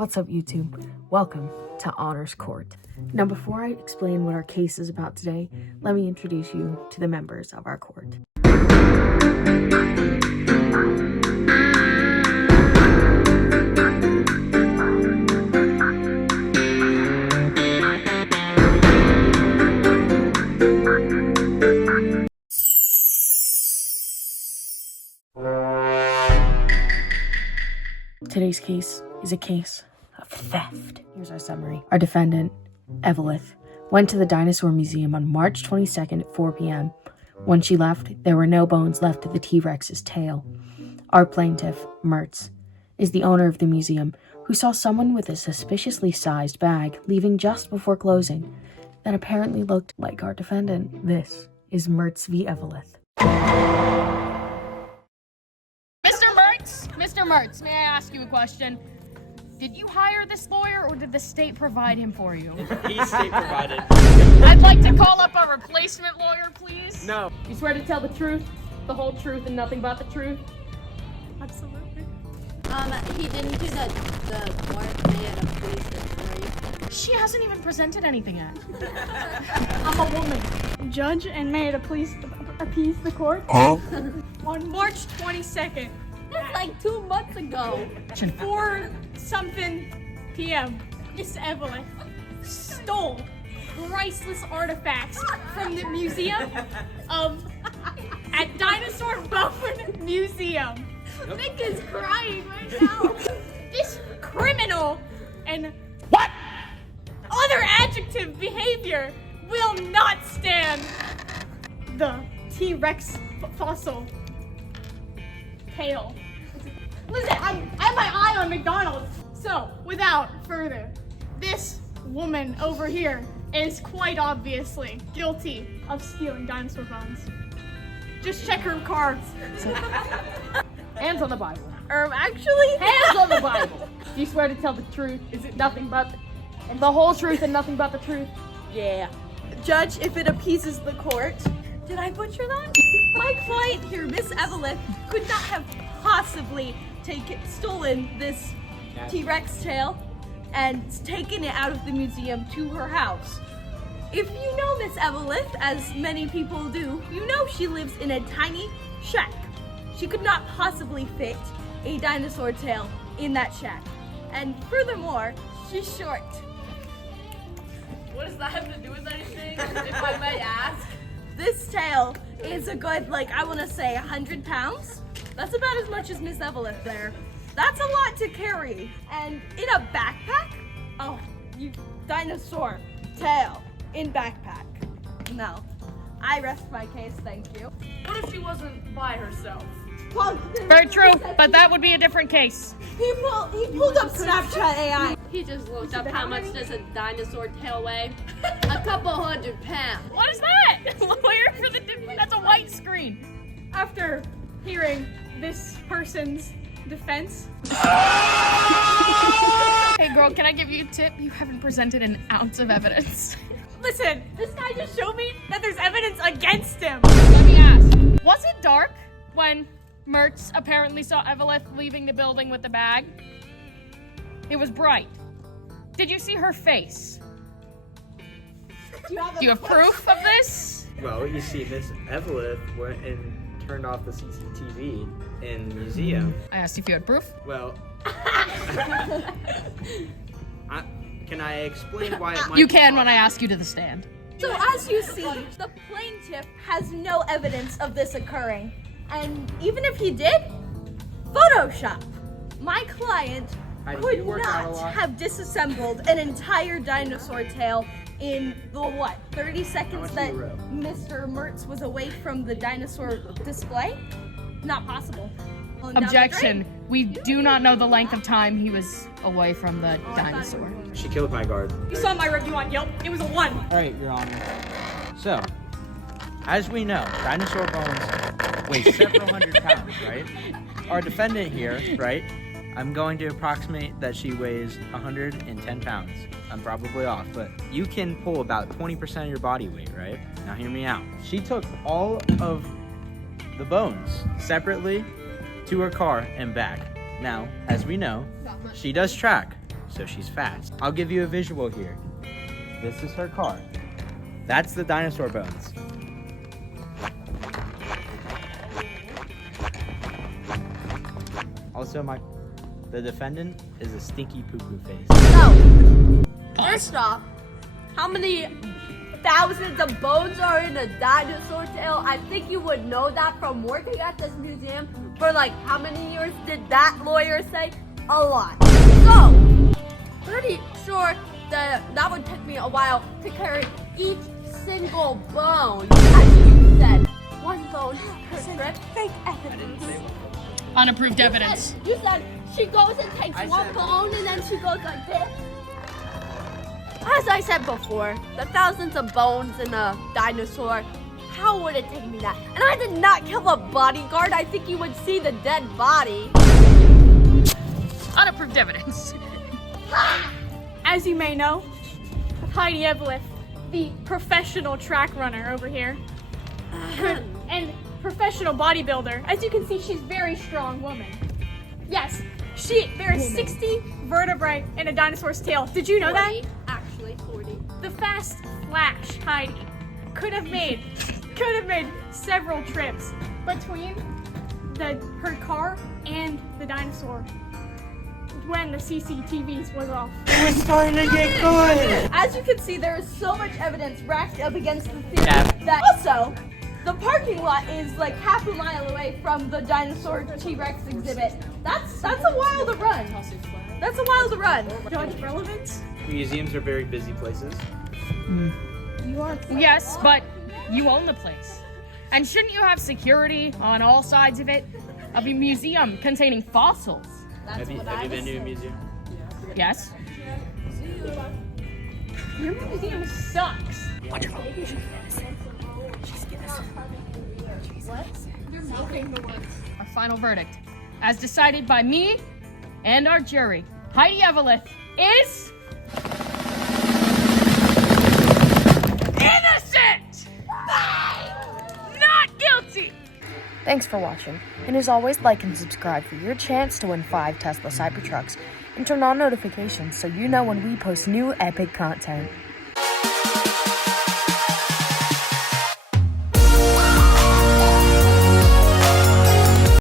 What's up, YouTube? Welcome to Honors Court. Now, before I explain what our case is about today, let me introduce you to the members of our court. Today's case is a case of theft. Here's our summary. Our defendant, Evelith, went to the Dinosaur Museum on March 22nd at 4 p.m. When she left, there were no bones left of the T-Rex's tail. Our plaintiff, Mertz, is the owner of the museum who saw someone with a suspiciously sized bag leaving just before closing that apparently looked like our defendant. This is Mertz v. Evelith. Mr. Mertz, may I ask you a question? Did you hire this lawyer or did the state provide him for you? He's state provided. I'd like to call up a replacement lawyer, please. No. You swear to tell the truth, the whole truth, and nothing but the truth? Absolutely. He didn't do the warrant and a police for you. She hasn't even presented anything yet. I'm a woman. Judge and may it appease the court. Huh? On March 22nd, That's like 2 months ago. 4-something p.m., Miss Evelyn stole priceless artifacts from the museum at Dinosaur Bone Museum. Nick is crying right now. This criminal and other adjective behavior will not stand the T-Rex fossil tail. Listen, I have my eye on McDonald's. So, without further, this woman over here is quite obviously guilty of stealing dinosaur bones. Just check her cards. Hands on the Bible. Actually, Hands on the Bible. Do you swear to tell the truth? Is it nothing but the whole truth and nothing but the truth? yeah. Judge, if it appeases the court. Did I butcher that? My client here, Miss Evelyn, could not have possibly stolen this T-Rex tail and taken it out of the museum to her house. If you know Miss Evelyn, as many people do, you know she lives in a tiny shack. She could not possibly fit a dinosaur tail in that shack. And furthermore, she's short. What does that have to do with anything, if I may ask? This tail is a good, I want to say 100 pounds. That's about as much as Miss Evelyn there. That's a lot to carry. And in a backpack? Oh, you dinosaur tail in backpack. No. I rest my case, thank you. What if she wasn't by herself? Well, Very true, but that would be a different case. He pulled up Snapchat AI. He just looked up how much does a dinosaur tail weigh? A couple 100 pounds. What is that? Lawyer for the that's a white screen. After hearing this person's defense, Hey girl, can I give you a tip? You haven't presented an ounce of evidence. listen, this guy just showed me that there's evidence against him. Let me ask, was it dark when Mertz apparently saw Evelith leaving the building with the bag? It was bright. Did you see her face? Do you have proof of this? Well, you see, Miss Evelyn went and turned off the CCTV in the museum. I asked if you had proof. Well, can I explain why it might You can when I ask you to the stand. So as you see, the plaintiff has no evidence of this occurring. And even if he did, Photoshop. My client Heidi, could you work out a not lot. have disassembled an entire dinosaur tail in the 30 seconds much that do you row? Mr. Mertz was away from the dinosaur display? Not possible. Pulling down the Objection. drain. We do not know the length of time he was away from the dinosaur. She killed my guard. You saw my review on Yelp. It was a 1. All right, Your Honor. So, as we know, dinosaur bones weigh several hundred pounds, right? Our defendant here, right? I'm going to approximate that she weighs 110 pounds. I'm probably off, but you can pull about 20% of your body weight, right? Now hear me out. She took all of the bones separately to her car and back. Now, as we know, she does track. so she's fast. I'll give you a visual here. This is her car. That's the dinosaur bones. Also, the defendant is a stinky poo-poo face. So, first off, how many thousands of bones are in a dinosaur tail? I think you would know that from working at this museum for like how many years did that lawyer say? A lot. So, pretty sure that would take me a while to carry each single bone. As you said, one bone per trip. Fake evidence. Unapproved evidence. You said she goes and takes one bone and then she goes like this. As I said before, the thousands of bones in a dinosaur, how would it take me that? And I did not kill a bodyguard. I think you would see the dead body. Unapproved evidence. As you may know, Heidi Eveleth, the professional track runner over here, and professional bodybuilder. As you can see, she's a very strong woman. Yes, there are 60 vertebrae in a dinosaur's tail. Did you know 40, that? actually 40. The fast Flash Heidi could have made several trips between her car and the dinosaur when the CCTVs was off. It was starting to get good! As you can see, there is so much evidence racked up against the theory Yeah. that also the parking lot is like half a mile away from the dinosaur T-Rex exhibit. That's a while to run. That's a while to run. Judge relevance? Museums are very busy places. Yes, but you own the place. And shouldn't you have security on all sides of it? Of a museum containing fossils. Have you been to a museum? Yes? Your museum sucks. You're mouthing the words. Our final verdict, as decided by me and our jury, Heidi Eveleth is innocent! Not guilty! Thanks for watching, and as always, like and subscribe for your chance to win 5 Tesla Cybertrucks, and turn on notifications so you know when we post new epic content.